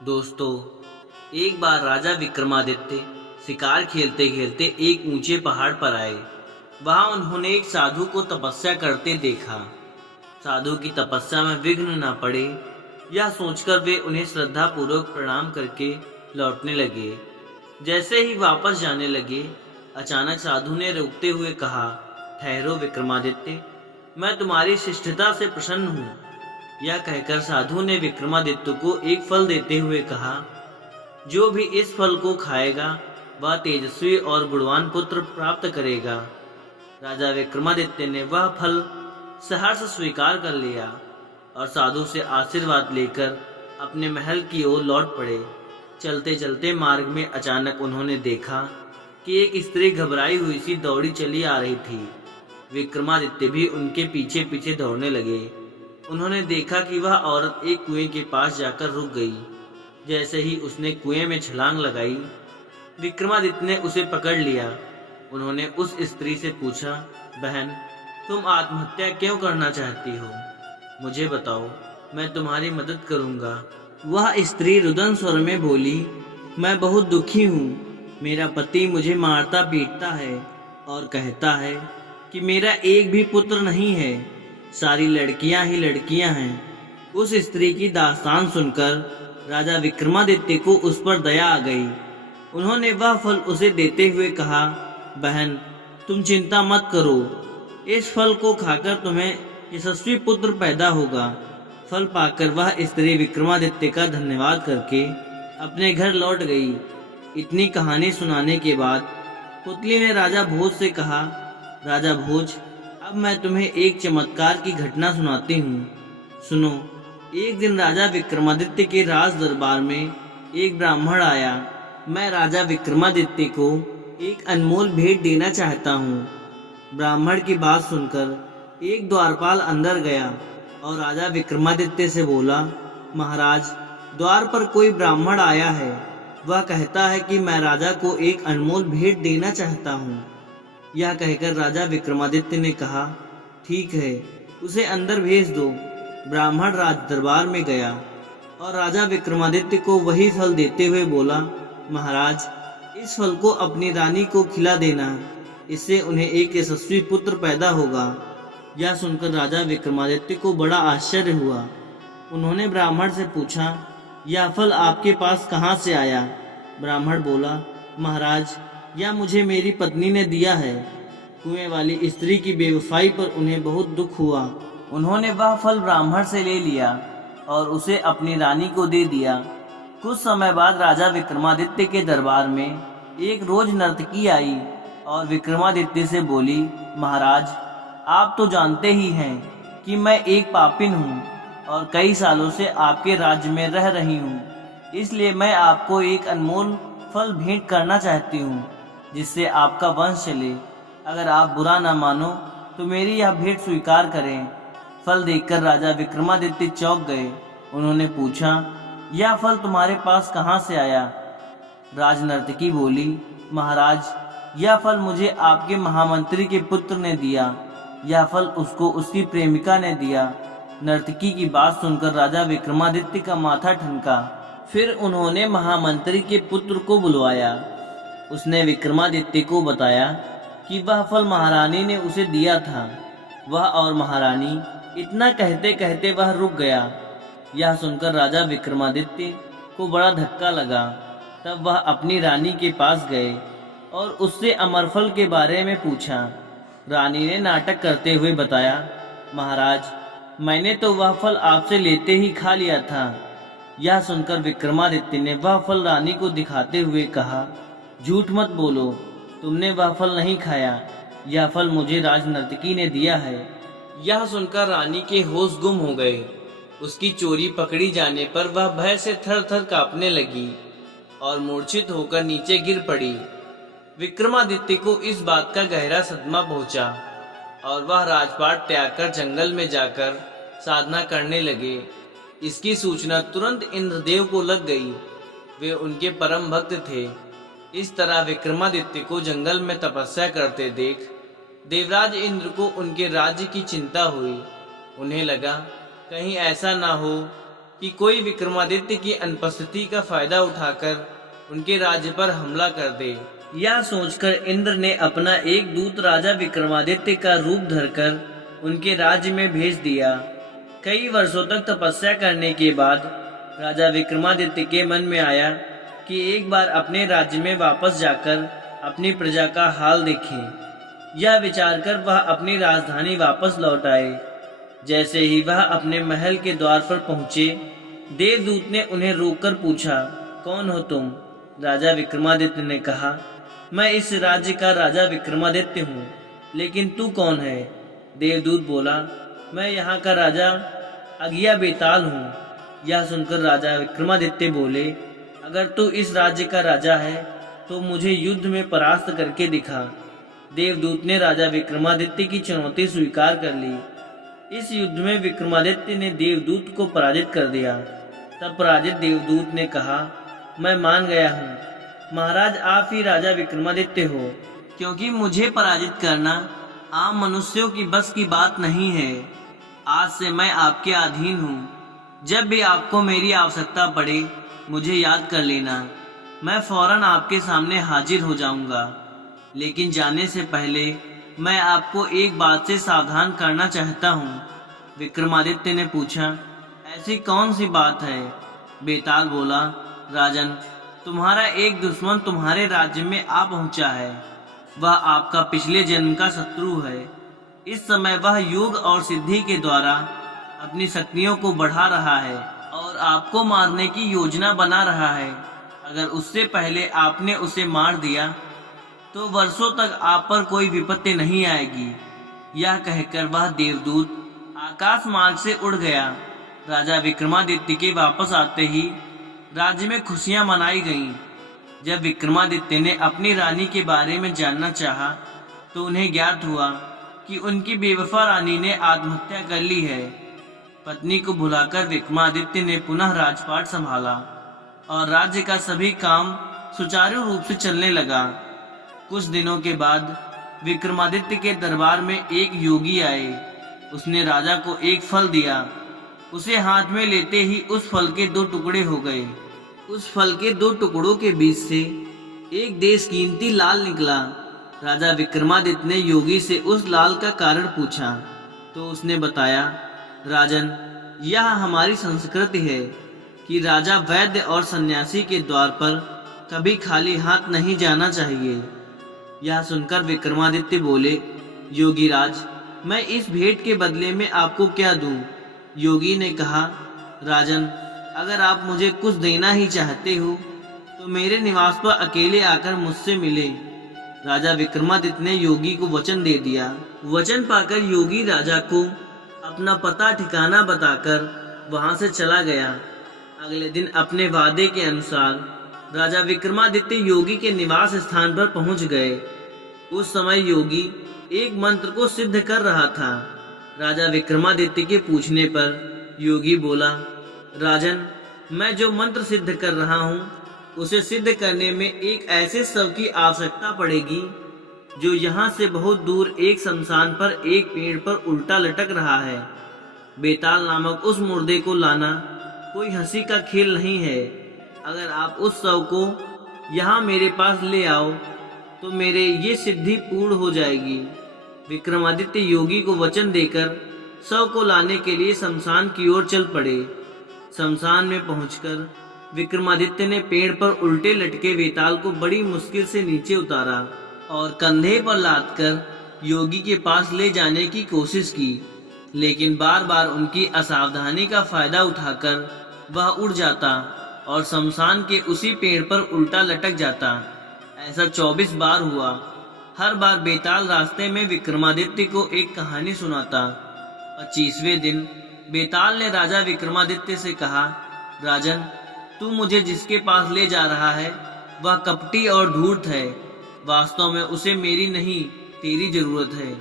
दोस्तों, एक बार राजा विक्रमादित्य शिकार खेलते खेलते एक ऊंचे पहाड़ पर आए। वहां उन्होंने एक साधु को तपस्या करते देखा। साधु की तपस्या में विघ्न न पड़े, यह सोचकर वे उन्हें श्रद्धा पूर्वक प्रणाम करके लौटने लगे। जैसे ही वापस जाने लगे, अचानक साधु ने रोकते हुए कहा, ठहरो विक्रमादित्य, मैं तुम्हारी शिष्टता से प्रसन्न हूँ। यह कहकर साधु ने विक्रमादित्य को एक फल देते हुए कहा, जो भी इस फल को खाएगा वह तेजस्वी और गुणवान पुत्र प्राप्त करेगा। राजा विक्रमादित्य ने वह फल सहर्ष स्वीकार कर लिया और साधु से आशीर्वाद लेकर अपने महल की ओर लौट पड़े। चलते चलते मार्ग में अचानक उन्होंने देखा कि एक स्त्री घबराई हुई सी दौड़ी चली आ रही थी। विक्रमादित्य भी उनके पीछे पीछे दौड़ने लगे। उन्होंने देखा कि वह औरत एक कुएं के पास जाकर रुक गई। जैसे ही उसने कुएं में छलांग लगाई, विक्रमादित्य ने उसे पकड़ लिया। उन्होंने उस स्त्री से पूछा, बहन, तुम आत्महत्या क्यों करना चाहती हो? मुझे बताओ, मैं तुम्हारी मदद करूंगा। वह स्त्री रुदन स्वर में बोली, मैं बहुत दुखी हूँ। मेरा पति मुझे मारता पीटता है और कहता है कि मेरा एक भी पुत्र नहीं है, सारी लड़कियां ही लड़कियां हैं। उस स्त्री की दास्तान सुनकर राजा विक्रमादित्य को उस पर दया आ गई। उन्होंने वह फल उसे देते हुए कहा, बहन, तुम चिंता मत करो, इस फल को खाकर तुम्हें यशस्वी पुत्र पैदा होगा। फल पाकर वह स्त्री विक्रमादित्य का धन्यवाद करके अपने घर लौट गई। इतनी कहानी सुनाने के बाद पुतली ने राजा भोज से कहा, राजा भोज, अब मैं तुम्हें एक चमत्कार की घटना सुनाती हूँ। सुनो। एक दिन राजा विक्रमादित्य के राज दरबार में एक ब्राह्मण आया। मैं राजा विक्रमादित्य को एक अनमोल भेंट देना चाहता हूँ। ब्राह्मण की बात सुनकर एक द्वारपाल अंदर गया और राजा विक्रमादित्य से बोला, महाराज, द्वार पर कोई ब्राह्मण आया है। वह कहता है कि मैं राजा को एक अनमोल भेंट देना चाहता हूँ। यह कहकर राजा विक्रमादित्य ने कहा, ठीक है, उसे अंदर भेज दो। ब्राह्मण राज दरबार में गया और राजा विक्रमादित्य को वही फल देते हुए बोला, महाराज, इस फल को अपनी रानी को खिला देना, इससे उन्हें एक यशस्वी पुत्र पैदा होगा। यह सुनकर राजा विक्रमादित्य को बड़ा आश्चर्य हुआ। उन्होंने ब्राह्मण से पूछा, यह फल आपके पास कहाँ से आया? ब्राह्मण बोला, महाराज, यह मुझे मेरी पत्नी ने दिया है। कुएं वाली स्त्री की बेवफाई पर उन्हें बहुत दुख हुआ। उन्होंने वह फल ब्राह्मण से ले लिया और उसे अपनी रानी को दे दिया। कुछ समय बाद राजा विक्रमादित्य के दरबार में एक रोज नर्तकी आई और विक्रमादित्य से बोली, महाराज, आप तो जानते ही हैं कि मैं एक पापिन हूँ और कई सालों से आपके राज्य में रह रही हूँ। इसलिए मैं आपको एक अनमोल फल भेंट करना चाहती हूँ, जिससे आपका वंश चले। अगर आप बुरा न मानो तो मेरी यह भेंट स्वीकार करें। फल देखकर राजा विक्रमादित्य चौंक गए। उन्होंने पूछा, यह फल तुम्हारे पास कहाँ से आया? राजनर्तकी बोली, महाराज, यह फल मुझे आपके महामंत्री के पुत्र ने दिया। यह फल उसको उसकी प्रेमिका ने दिया। नर्तकी की बात सुनकर राजा विक्रमादित्य का माथा ठनका। फिर उन्होंने महामंत्री के पुत्र को बुलवाया। उसने विक्रमादित्य को बताया कि वह फल महारानी ने उसे दिया था। वह और महारानी, इतना कहते कहते वह रुक गया। यह सुनकर राजा विक्रमादित्य को बड़ा धक्का लगा। तब वह अपनी रानी के पास गए और उससे अमरफल के बारे में पूछा। रानी ने नाटक करते हुए बताया, महाराज, मैंने तो वह फल आपसे लेते ही खा लिया था। यह सुनकर विक्रमादित्य ने वह फल रानी को दिखाते हुए कहा, झूठ मत बोलो, तुमने वह फल नहीं खाया। यह फल मुझे राजनर्तकी ने दिया है। यह सुनकर रानी के होश गुम हो गए। उसकी चोरी पकड़ी जाने पर वह भय से थर थर कांपने लगी और मूर्छित होकर नीचे गिर पड़ी। विक्रमादित्य को इस बात का गहरा सदमा पहुंचा और वह राजपाट त्याग कर जंगल में जाकर साधना करने लगे। इसकी सूचना तुरंत इंद्रदेव को लग गई। वे उनके परम भक्त थे। इस तरह विक्रमादित्य को जंगल में तपस्या करते देख देवराज इंद्र को उनके राज्य की चिंता हुई। उन्हें लगा, कहीं ऐसा ना हो कि कोई विक्रमादित्य की अनुपस्थिति का फायदा उठाकर उनके राज्य पर हमला कर दे। यह सोचकर इंद्र ने अपना एक दूत राजा विक्रमादित्य का रूप धरकर उनके राज्य में भेज दिया। कई वर्षों तक तपस्या करने के बाद राजा विक्रमादित्य के मन में आया कि एक बार अपने राज्य में वापस जाकर अपनी प्रजा का हाल देखें। यह विचार कर वह अपनी राजधानी वापस लौट आए। जैसे ही वह अपने महल के द्वार पर पहुंचे, देवदूत ने उन्हें रोककर पूछा, कौन हो तुम? राजा विक्रमादित्य ने कहा, मैं इस राज्य का राजा विक्रमादित्य हूँ, लेकिन तू कौन है? देवदूत बोला, मैं यहाँ का राजा अगिया बेताल हूँ। यह सुनकर राजा विक्रमादित्य बोले, अगर तू इस राज्य का राजा है तो मुझे युद्ध में परास्त करके दिखा। देवदूत ने राजा विक्रमादित्य की चुनौती स्वीकार कर ली। इस युद्ध में विक्रमादित्य ने देवदूत को पराजित कर दिया। तब पराजित देवदूत ने कहा, मैं मान गया हूँ, महाराज आप ही राजा विक्रमादित्य हो, क्योंकि मुझे पराजित करना आम मनुष्यों की बस की बात नहीं है। आज से मैं आपके अधीन हूँ। जब भी आपको मेरी आवश्यकता पड़े मुझे याद कर लेना, मैं फौरन आपके सामने हाजिर हो जाऊंगा। लेकिन जाने से पहले मैं आपको एक बात से सावधान करना चाहता हूँ। विक्रमादित्य ने पूछा, ऐसी कौन सी बात है? बेताल बोला, राजन, तुम्हारा एक दुश्मन तुम्हारे राज्य में आ पहुंचा है। वह आपका पिछले जन्म का शत्रु है। इस समय वह योग और सिद्धि के द्वारा अपनी शक्तियों को बढ़ा रहा है और आपको मारने की योजना बना रहा है। अगर उससे पहले आपने उसे मार दिया तो वर्षों तक आप पर कोई विपत्ति नहीं आएगी। यह कहकर वह देवदूत आकाश मार्ग से उड़ गया। राजा विक्रमादित्य के वापस आते ही राज्य में खुशियां मनाई गईं। जब विक्रमादित्य ने अपनी रानी के बारे में जानना चाहा तो उन्हें ज्ञात हुआ कि उनकी बेवफा रानी ने आत्महत्या कर ली है। पत्नी को भुलाकर विक्रमादित्य ने पुनः राजपाट संभाला और राज्य का सभी काम सुचारू रूप से चलने लगा। कुछ दिनों के बाद विक्रमादित्य के दरबार में एक योगी आए। उसने राजा को एक फल दिया। उसे हाथ में लेते ही उस फल के 2 टुकड़े हो गए। उस फल के 2 टुकड़ों के बीच से एक देश कीमती लाल निकला। राजा विक्रमादित्य ने योगी से उस लाल का कारण पूछा तो उसने बताया, राजन, यह हमारी संस्कृति है कि राजा वैद्य और सन्यासी के द्वार पर कभी खाली हाथ नहीं जाना चाहिए। यह सुनकर विक्रमादित्य बोले, योगीराज, मैं इस भेंट के बदले में आपको क्या दूं? योगी ने कहा, राजन, अगर आप मुझे कुछ देना ही चाहते हो तो मेरे निवास पर अकेले आकर मुझसे मिले। राजा विक्रमादित्य ने योगी को वचन दे दिया। वचन पाकर योगी राजा को अपना पता ठिकाना बताकर वहां से चला गया। अगले दिन अपने वादे के अनुसार राजा विक्रमादित्य योगी के निवास स्थान पर पहुंच गए। उस समय योगी एक मंत्र को सिद्ध कर रहा था। राजा विक्रमादित्य के पूछने पर योगी बोला, राजन, मैं जो मंत्र सिद्ध कर रहा हूँ उसे सिद्ध करने में एक ऐसे शव की आवश्यकता पड़ेगी जो यहाँ से बहुत दूर एक शमशान पर एक पेड़ पर उल्टा लटक रहा है। बेताल नामक उस मुर्दे को लाना कोई हंसी का खेल नहीं है। अगर आप उस शव को यहाँ मेरे पास ले आओ तो मेरे ये सिद्धि पूर्ण हो जाएगी। विक्रमादित्य योगी को वचन देकर शव को लाने के लिए शमशान की ओर चल पड़े। शमशान में पहुंचकर विक्रमादित्य ने पेड़ पर उल्टे लटके बेताल को बड़ी मुश्किल से नीचे उतारा और कंधे पर लादकर योगी के पास ले जाने की कोशिश की, लेकिन बार बार उनकी असावधानी का फायदा उठाकर वह उड़ जाता और शमशान के उसी पेड़ पर उल्टा लटक जाता। ऐसा 24 बार हुआ। हर बार बेताल रास्ते में विक्रमादित्य को एक कहानी सुनाता। 25वें दिन बेताल ने राजा विक्रमादित्य से कहा, राजन, तू मुझे जिसके पास ले जा रहा है वह कपटी और धूर्त है। वास्तव में उसे मेरी नहीं तेरी जरूरत है,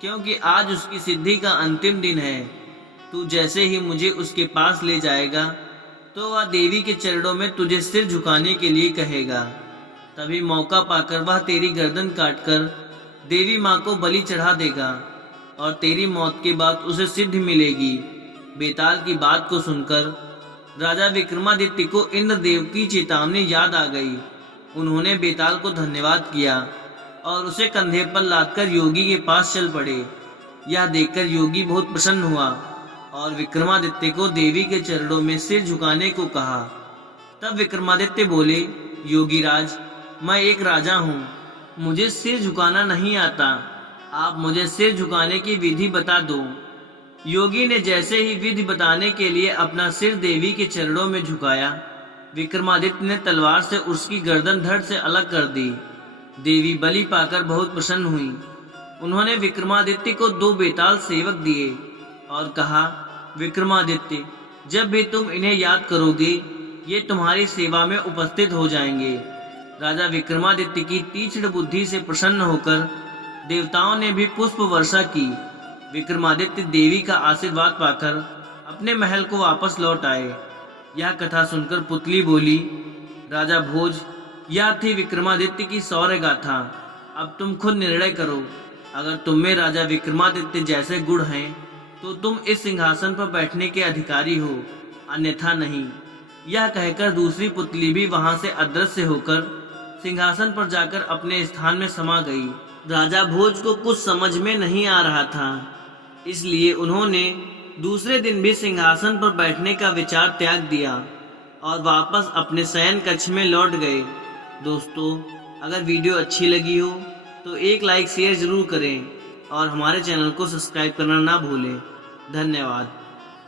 क्योंकि आज उसकी सिद्धि का अंतिम दिन है। तू जैसे ही मुझे उसके पास ले जाएगा तो वह देवी के चरणों में तुझे सिर झुकाने के लिए कहेगा। तभी मौका पाकर वह तेरी गर्दन काटकर देवी माँ को बलि चढ़ा देगा और तेरी मौत के बाद उसे सिद्धि मिलेगी। बेताल की बात को सुनकर राजा विक्रमादित्य को इंद्रदेव की चेतावनी याद आ गई। उन्होंने बेताल को धन्यवाद किया और उसे कंधे पर लादकर योगी के पास चल पड़े। यह देखकर योगी बहुत प्रसन्न हुआ और विक्रमादित्य को देवी के चरणों में सिर झुकाने को कहा। तब विक्रमादित्य बोले, योगीराज, मैं एक राजा हूँ, मुझे सिर झुकाना नहीं आता, आप मुझे सिर झुकाने की विधि बता दो। योगी ने जैसे ही विधि बताने के लिए अपना सिर देवी के चरणों में झुकाया, विक्रमादित्य ने तलवार से उसकी गर्दन धड़ से अलग कर दी। देवी बलि पाकर बहुत प्रसन्न हुई। उन्होंने विक्रमादित्य को 2 बेताल सेवक दिए और कहा, विक्रमादित्य, जब भी तुम इन्हें याद करोगे, ये तुम्हारी सेवा में उपस्थित हो जाएंगे। राजा विक्रमादित्य की तीक्ष्ण बुद्धि से प्रसन्न होकर देवताओं ने भी पुष्प वर्षा की। विक्रमादित्य देवी का आशीर्वाद पाकर अपने महल को वापस लौट आए। यह कथा सुनकर पुतली बोली, राजा भोज, यह थी विक्रमादित्य की शौर्य गाथा। अब तुम खुद निर्णय करो, अगर तुम में राजा विक्रमादित्य जैसे गुण हैं तो तुम इस सिंहासन पर बैठने के अधिकारी हो, अन्यथा नहीं। यह कहकर दूसरी पुतली भी वहां से अदृश्य होकर सिंहासन पर जाकर अपने स्थान में समा गई। राजा भोज को कुछ समझ में नहीं आ रहा था, इसलिए उन्होंने दूसरे दिन भी सिंहासन पर बैठने का विचार त्याग दिया और वापस अपने शयन कक्ष में लौट गए। दोस्तों, अगर वीडियो अच्छी लगी हो तो एक लाइक शेयर जरूर करें और हमारे चैनल को सब्सक्राइब करना ना भूलें। धन्यवाद।